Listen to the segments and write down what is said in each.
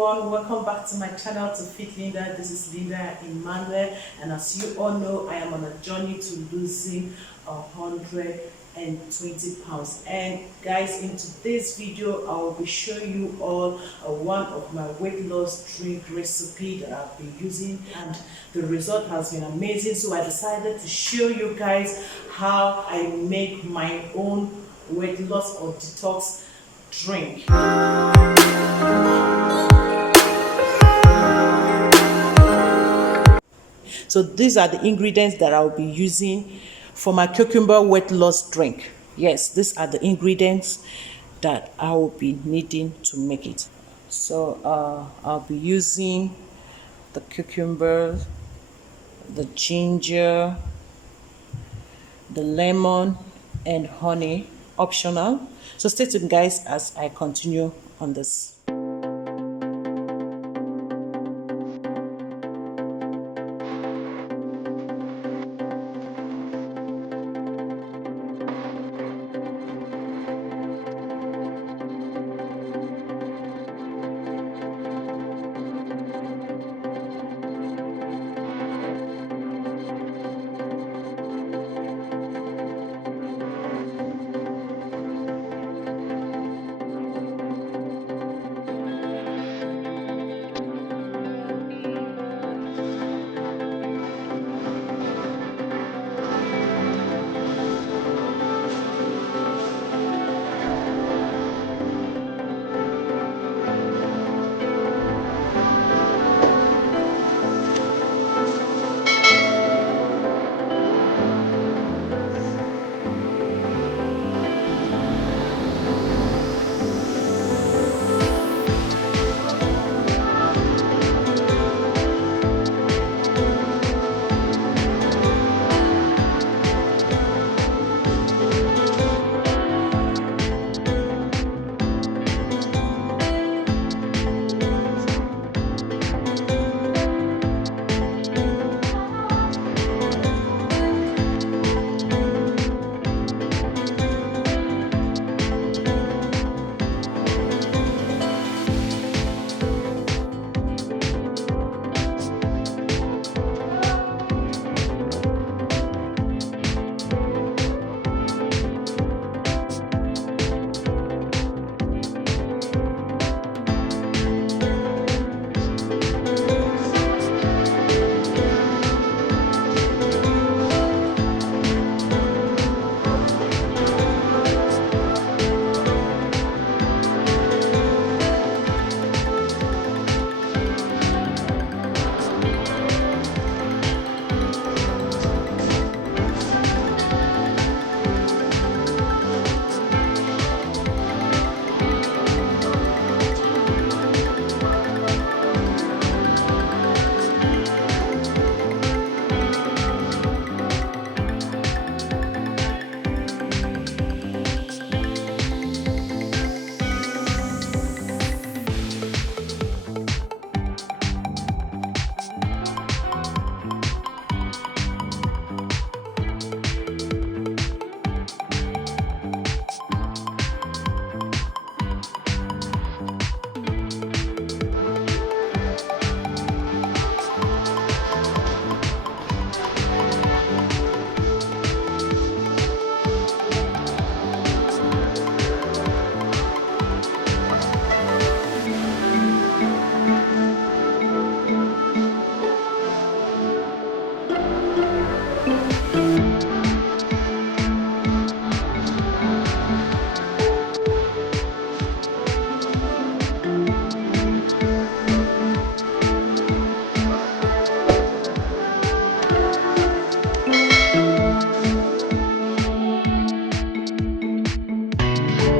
everyone, welcome back to my channel to Fit Linda. This is Linda Emmanuel, and as you all know, I am on a journey to losing 120 pounds. And guys, in today's video I will be showing you all one of my weight loss drink recipe that I've been using, and the result has been amazing. So I decided to show you guys how I make my own weight loss or detox drink. So these are the ingredients that I'll be using for my cucumber weight loss drink. Yes, these are the ingredients that I will be needing to make it. So I'll be using the cucumber, the ginger, the lemon, and honey, optional. So stay tuned guys as I continue on this.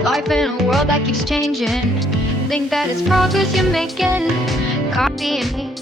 Life in a world that keeps changing. Think that it's progress you're making. Copying me.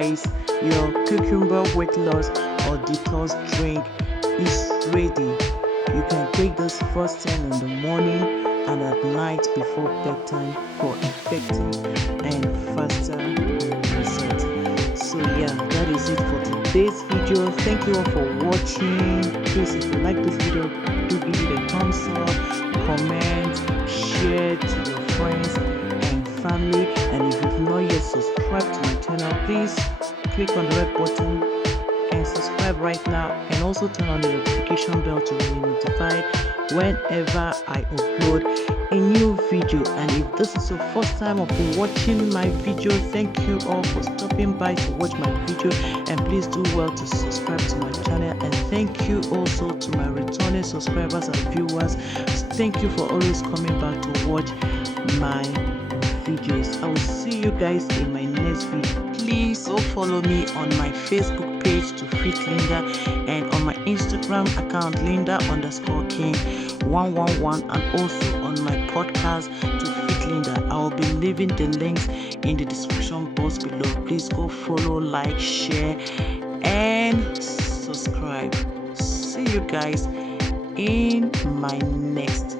guys, your cucumber weight loss or detox drink is ready. You can take this first thing in the morning and at night before bedtime for effective and faster results. So yeah, that is it for today's video. Thank you all for watching. Please, if you like this video, do give it a thumbs up, comment, share to your friends and family. And if you've not yet subscribed to my channel, please click on the red button and subscribe right now, and also turn on the notification bell to be notified whenever I upload a new video. And if this is your first time of watching my video, thank you all for stopping by to watch my video, and please do well to subscribe to my channel. And thank you also to my returning subscribers and viewers. Thank you for always coming back to watch my videos. I will see you guys in my next video. Please go follow me on my Facebook page to Fit Linda, and on my Instagram account Linda_King111, and also on my podcast to Fit Linda. I will be leaving the links in the description box below. Please go follow, like, share and subscribe. See you guys in my next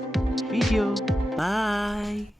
video. Bye.